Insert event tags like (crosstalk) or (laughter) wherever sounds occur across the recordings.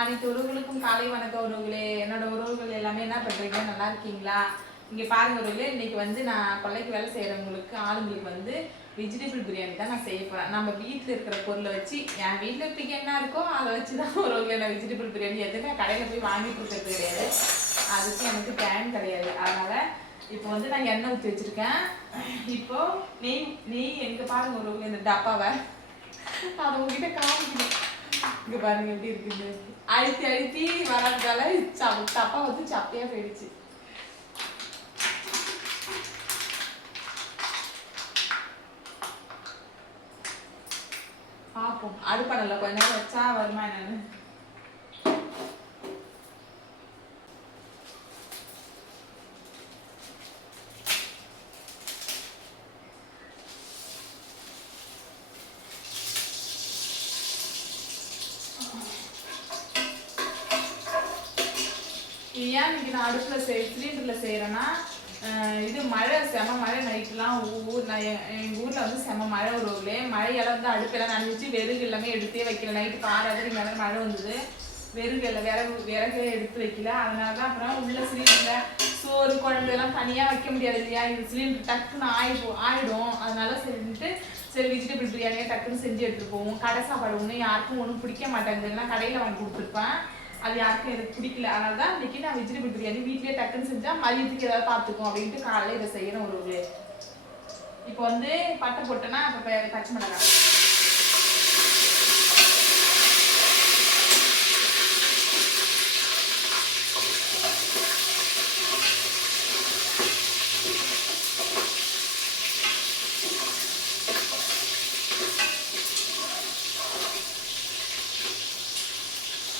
அனைத்து உறவுகளுக்கும் காலை வணக்க உறவுகளே. என்னோட உறவுகள் எல்லாமே என்ன பண்ணுறீங்க நல்லா இருக்கீங்களா? இங்கே பாருங்க உறவுகளே இன்னைக்கு வந்து நான் கொள்ளைக்கு வேலை செய்கிறவங்களுக்கு ஆளுங்களுக்கு வந்து வெஜிடபிள் பிரியாணி தான் நான் செய்ய போறேன். நம்ம வீட்டில் இருக்கிற பொருளை வச்சு என் வீட்டில் இப்போக்கு என்ன இருக்கோ அதை வச்சு தான் (laughs) உறவுகளை நான் வெஜிடபிள் பிரியாணி எதுவுமே கடையில் போய் வாங்கிட்டு இருக்கிறது கிடையாது. அதுக்கு எனக்கு டைம் கிடையாது. அதனால் இப்போ வந்து நான் எண்ணெய் ஊற்றி வச்சுருக்கேன். இப்போது நெய் நெய் எங்கே பாருங்க உறவுகளே இந்த டப்பாவை. அதை உங்ககிட்ட காமிக்கணும். இங்க பாருங்க எப்படி இருக்குது அழுத்தி அழுத்தி வராதால தப்பா வந்து சப்பையா போயிடுச்சு. பார்ப்போம். அடுப்படல கொஞ்ச நேரம் வச்சா வருமா என்னன்னு. இது ஏன் இன்னைக்கு நான் அடுப்பில் செய் சிலிண்டரில் செய்கிறேன்னா இது மழை செம மழை நைட்லாம் ஊர் நான் எங்கள் ஊரில் வந்து செம மழை உருவலே மழையெல்லாம் வந்து அடுப்பெல்லாம் நனைஞ்சிச்சு வெறுகு எல்லாமே எடுத்தே வைக்கல. நைட்டு காராதிரி மேலே மழை வந்தது. வெறுகு இல்லை விறகு விறகு எடுத்து வைக்கல. அதனால தான் அப்புறம் உள்ள சிலிண்டரில் சோறு குழம்பு எல்லாம் தனியாக வைக்க முடியாது இல்லையா? இது சிலிண்டர் டக்குன்னு ஆயிடும் ஆயிடும். அதனால சரின்ட்டு சரி வெஜிடபிள் பிரியாணியை டக்குன்னு செஞ்சு எடுத்துகிட்டு போவோம். கடை சாப்பாடு ஒன்றும் யாருக்கும் ஒன்றும் பிடிக்க மாட்டேங்குதுன்னா கடையில் வாங்கி கொடுத்துருப்பேன். அது யாருக்கும் எனக்கு பிடிக்கல. அதனால தான் இன்னைக்கு நான் வெஜிடபிள் பிரியாணி வீட்லயே டக்குன்னு செஞ்சா மதியத்துக்கு ஏதாவது பார்த்துக்கும் அப்படின்ட்டு காலையில இதை செய்யணும் ஒரு இப்போ வந்து பட்டை போட்டேன்னா இப்போ ப- பச்சை மிளகாய்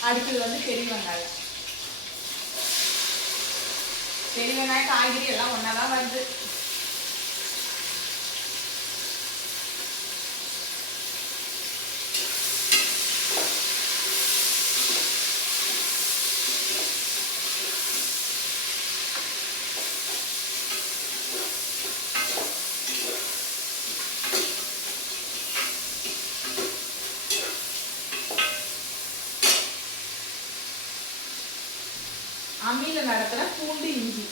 அடுத்தது வந்து பெரிய வெங்காயம் பெரிய வெங்காயம் காய்கறி எல்லாம் ஒன்றா தான் வருது அம்மியில நடக்கிற பூண்டு இஞ்சி.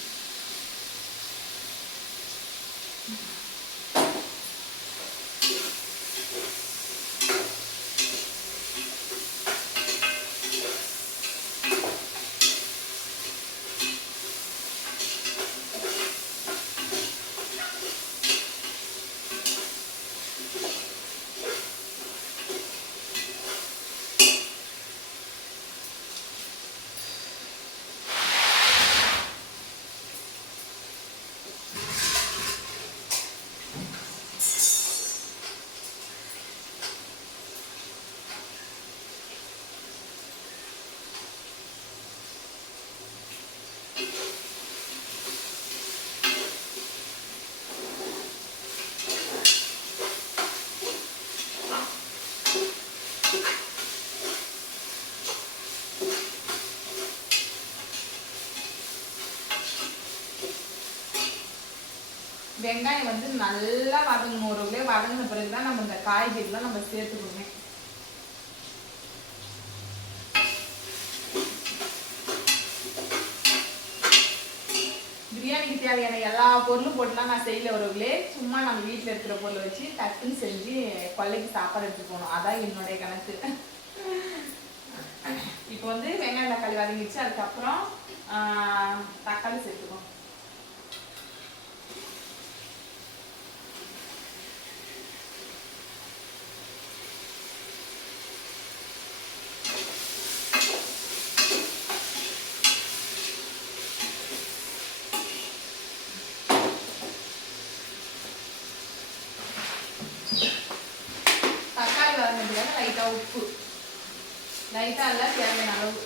வெங்காயம் வந்து நல்லா வதங்கணும். ஒரு வதங்கின பிறகு தான் நம்ம இந்த காய்கறிலாம் நம்ம சேர்த்துக்கணும். பிரியாணிக்கு தேவையான எல்லா பொருளும் போட்டுலாம் நான் செய்யல உறவுகளே சும்மா நம்ம வீட்டில் இருக்கிற பொருளை வச்சு டக்குன்னு செஞ்சு கொள்ளைக்கு சாப்பாடு எடுத்து போகணும். அதான் என்னுடைய கணக்கு. இப்போ வந்து வெங்காயம் தக்காளி வதங்கிடுச்சு. அதுக்கப்புறம் ஆஹ், தக்காளி சேர்த்துக்கணும் தக்காளி வதங்கிறதுக்காக லைட்டாக உப்பு லைட்டாக இல்லை தேவையான அளவு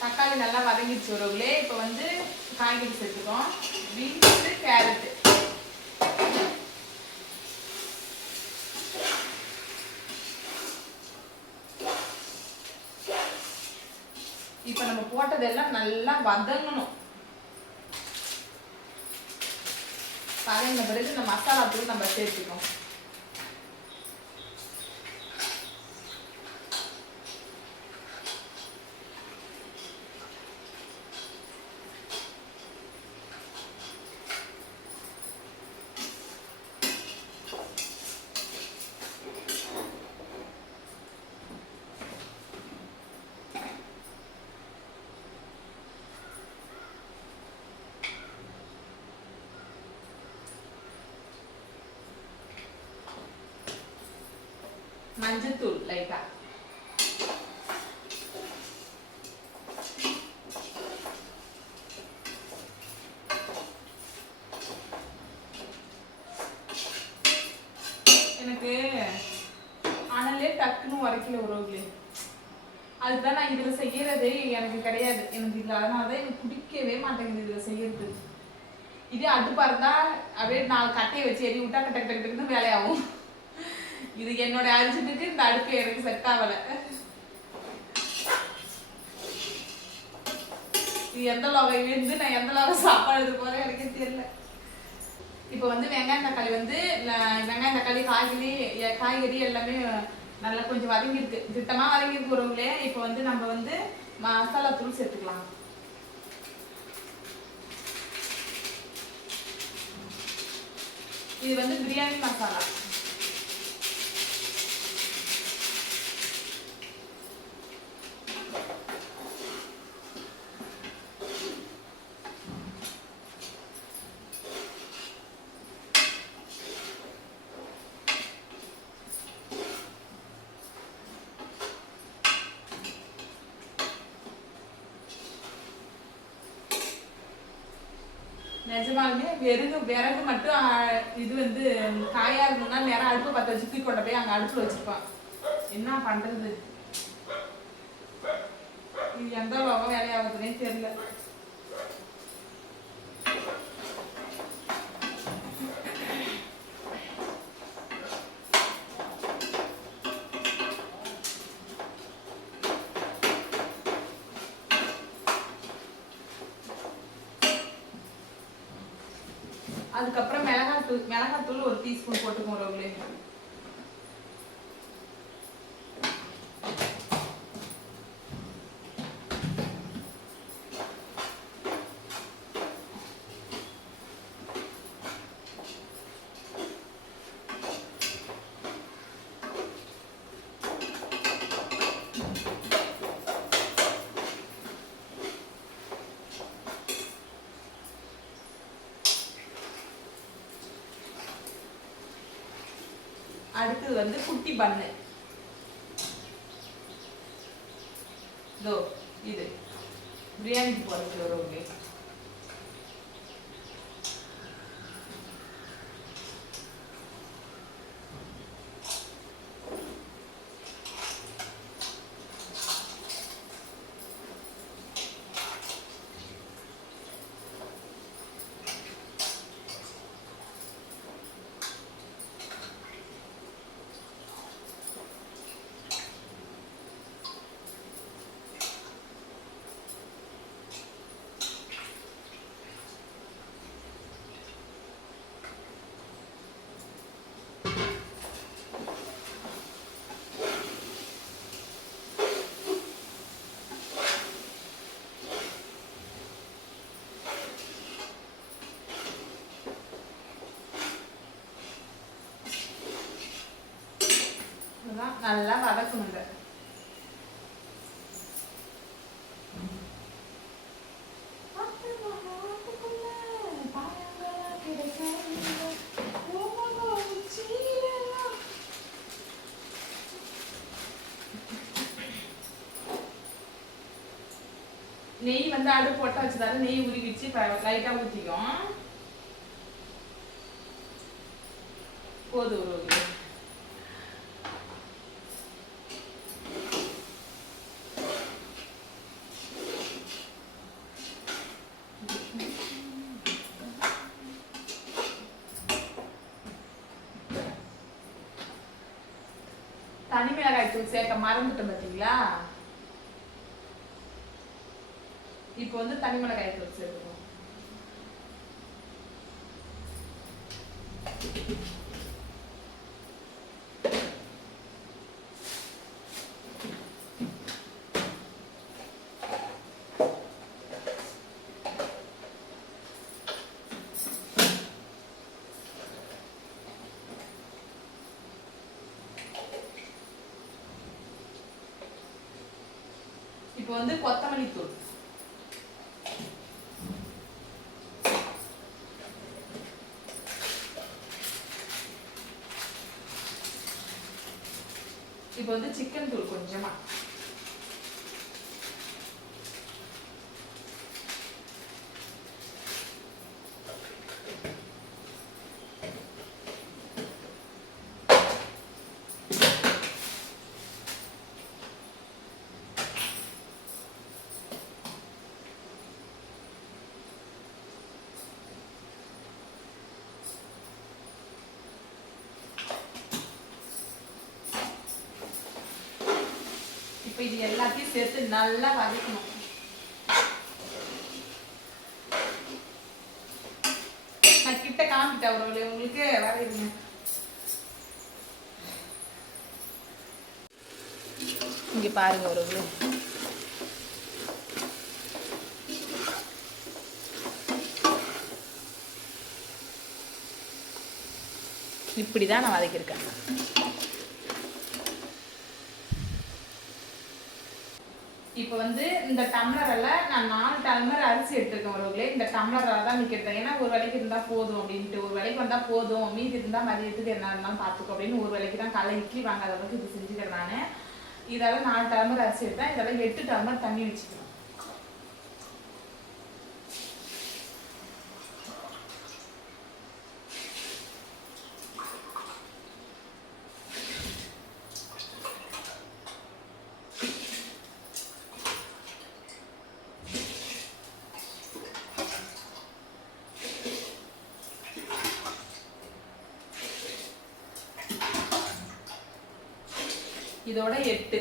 தக்காளி நல்லா வதங்கிடுச்சு உறவுகளே இப்போ வந்து காய்கறி சேர்த்துக்கோம். Beans carrot. போட்டதெல்லாம் நல்லா வதங்கணும். வதங்கின பிறகு இந்த மசாலா தூள் நம்ம சேர்த்துக்கணும். மஞ்சத்தூள் லைட்டா எனக்கு அனலே டக்குன்னு உரைக்கல உறவுகளே. அதுதான் நான் இதுல செய்யறதே எனக்கு கிடையாது. எனக்கு இதில் அதனால தான் எனக்கு பிடிக்கவே மாட்டேங்குது இதுல செய்யறது. இதே அடுப்பா இருந்தா அப்படியே நாலு கட்டையை வச்சு எரி விட்டா கட்ட கட்ட வேலையாகும். இது என்னோட அரிசிட்டுக்கு இந்த அடுப்பு எனக்கு செட் ஆகல. இது எந்த லோகை இருந்து நான் எந்த லோகை சாப்பாடு இது போறேன் எனக்கே தெரியல. இப்போ வந்து வெங்காயம் தக்காளி வந்து வெங்காயம் தக்காளி காய்கறி காய்கறி எல்லாமே நல்லா கொஞ்சம் வதங்கிருக்கு. திட்டமாக வதங்கிருக்கு உறவுகளே. இப்போ வந்து நம்ம வந்து மசாலா தூள் சேர்த்துக்கலாம். இது வந்து பிரியாணி மசாலா. நிஜமாலுமே வெறுகு விறகு மட்டும் இது வந்து காயா இருக்கணும்னா நேரம் அடுப்பு பத்த வச்சு தூக்கி கொண்டு போய் அங்க அடுப்பு வச்சிருப்பான். என்ன பண்றது? இது எந்த லோகம் வேலையாகுதுன்னே தெரியல. அதுக்கப்புறம் மிளகாய் தூள் மிளகாய் தூள் ஒரு டீஸ்பூன் போட்டுக்கோங்க அடுத்தது வந்து குட்டி பண்ணு. இதோ இது. பிரியாணிக்கு போடுறது வரும் உங்களுக்கு நல்லா வதக்கணுங்க நெய் வந்து அடுப்பு போட்ட வச்சதால நெய் உருகிடுச்சு. லைட்டா ஊத்திக்கும் போதும் ஒரு தனி மிளகாய் தூள் சேர்க்க மறந்துட்டோம் பார்த்தீங்களா இப்போ வந்து தனி மிளகாய் தூள் சேர்த்துக்கணும் இப்போ வந்து கொத்தமல்லி தூள். இப்போ வந்து சிக்கன் தூள் கொஞ்சமா. இப்போ இது எல்லாத்தையும் சேர்த்து நல்லா வதக்கணும். நான் கிட்ட காமிட்டேன் அவரோட உங்களுக்கு? வரையுங்க இங்க பாருங்க ஒரு இப்படி தான் நான் வதக்கியிருக்கேன். இப்போ வந்து இந்த டம்ளரில் நான் நாலு டம்ளர் அரிசி எடுத்திருக்கேன் உறவுகளே. இந்த டம்ளரில் தான் நிற்கிறேன் ஏன்னா ஒரு வேலைக்கு இருந்தால் போதும் அப்படின்ட்டு. ஒரு வேலைக்கு வந்தால் போதும். மீதி இருந்தால் மதியத்துக்கு என்ன இருந்தாலும் பார்த்துக்கோ அப்படின்னு ஒரு வேலைக்கு தான் காலை இட்லி வாங்காத அளவுக்கு இது செஞ்சுக்கிறேன் நான். இதெல்லாம் நாலு டம்ளர் அரிசி எடுத்தேன். இதெல்லாம் எட்டு டம்ளர் தண்ணி வச்சுக்கணும் இதோட எட்டு.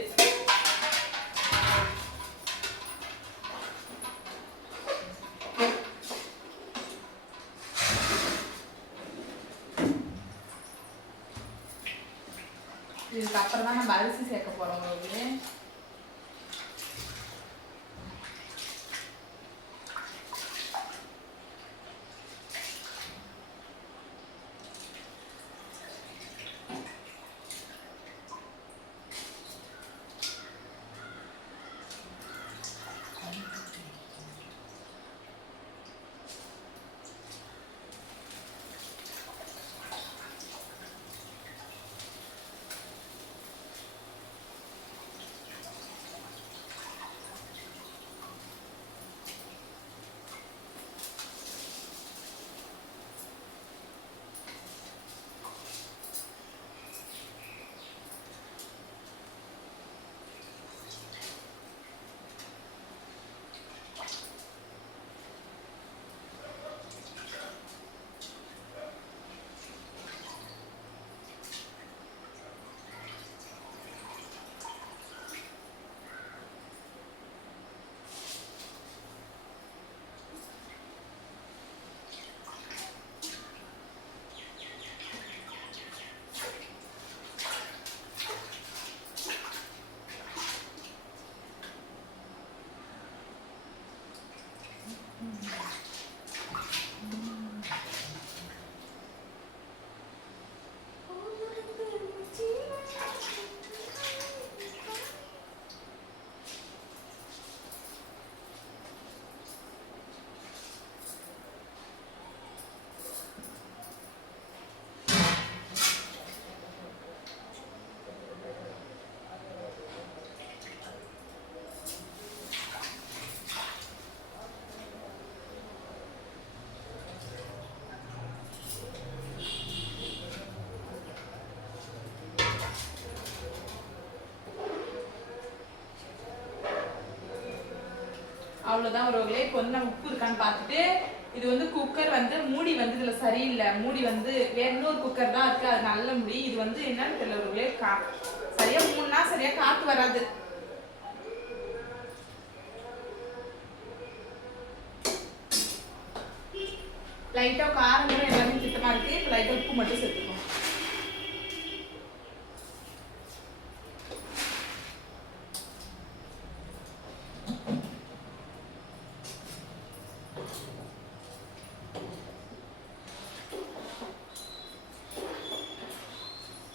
அவ்வளோதான் உறவுகளே நம்ம உப்பு இருக்கான்னு பார்த்துட்டு இது வந்து குக்கர் வந்து மூடி வந்து இதுல சரியில்லை. மூடி வந்து வேற இன்னொரு குக்கர் தான் இருக்கு. அது நல்ல முடி. இது வந்து என்னன்னு தெரியல உறவுகளே கா சரியா மூணுனா சரியா காற்று வராது. லைட்டா காரம் எல்லாமே திட்டமாக இருக்கு. இப்போ லைட்டாக உப்பு மட்டும் சேர்த்துக்கணும்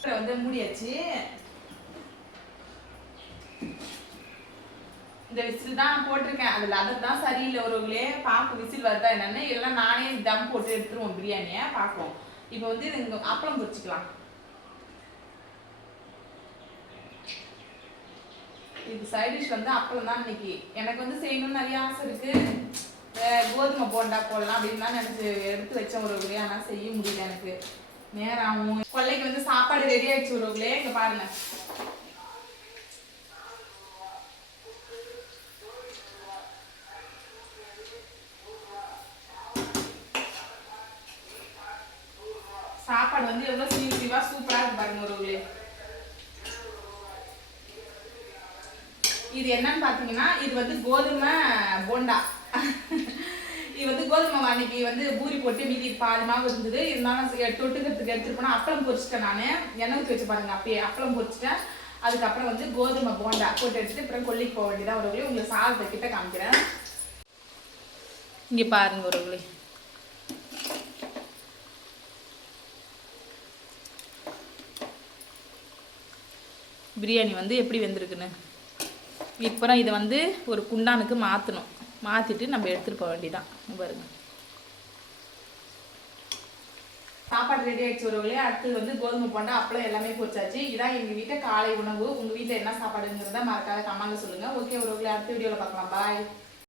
குக்கரை வந்து மூடியாச்சு இந்த விசில் தான் போட்டிருக்கேன். அதுல அதுதான் சரியில்லை. ஒருவங்களே பார்க்கும் விசில் வருதா என்னன்னு. இல்லைன்னா நானே தம் போட்டு எடுத்துருவோம் பிரியாணியை. பார்ப்போம் இப்போ வந்து இங்க அப்பளம் பொரிச்சிக்கலாம். இது சைட் டிஷ் வந்து அப்பளம் தான் இன்னைக்கு. எனக்கு வந்து செய்யணும்னு நிறைய ஆசை இருக்கு. கோதுமை போண்டா போடலாம் அப்படின்னு தான் நினைச்சு எடுத்து வச்சேன் ஒரு வழியா. ஆனால் செய்ய முடியல எனக்கு. நேரம் ஆகும். கொல்லைக்கு வந்து சாப்பாடு ரெடி ஆயிடுச்சு ஒருவங்களே இங்கே பாருங்க சாப்பாடு வந்து எவ்வளவு சீவ் சீவா சூப்பரா இருக்கு பாருங்க ஒருவங்களே இது என்னன்னு பாத்தீங்கன்னா இது வந்து கோதுமை போண்டா. இது வந்து கோதுமை அன்னைக்கு வந்து பூரி போட்டு மீதி பாதி மாவு இருந்தது. இருந்தாலும் தொட்டுக்கிறதுக்கு எடுத்துகிட்டு போனால் அப்பளம் பொரிச்சிட்டேன் நான். எண்ணெய் ஊற்றி வச்சு பாருங்க அப்படியே அப்பளம் பொரிச்சிட்டேன். அதுக்கப்புறம் வந்து கோதுமை போண்டா போட்டு எடுத்துட்டு அப்புறம் கொல்லிக்கு போக வேண்டியதான் ஒரு உங்களுக்கு சாதத்தை கிட்ட காமிக்கிறேன். இங்க பாருங்க ஒரு பிரியாணி வந்து எப்படி வெந்திருக்குன்னு. இப்போ இதை வந்து ஒரு குண்டானுக்கு மாற்றணும் மாற்றிட்டு நம்ம எடுத்துகிட்டு போக வேண்டியதான் பாருங்க. சாப்பாடு ரெடி ஆயிடுச்சு வருவங்களே அடுத்து வந்து கோதுமை போண்டா அப்பளம் எல்லாமே போச்சாச்சு இதான் எங்கள் வீட்டை காலை உணவு. உங்கள் வீட்டில் என்ன சாப்பாடுங்கிறத மறக்காத கமாங்க சொல்லுங்கள் ஓகே ஒரு அடுத்த வீடியோவில் பார்க்கலாம். பாய்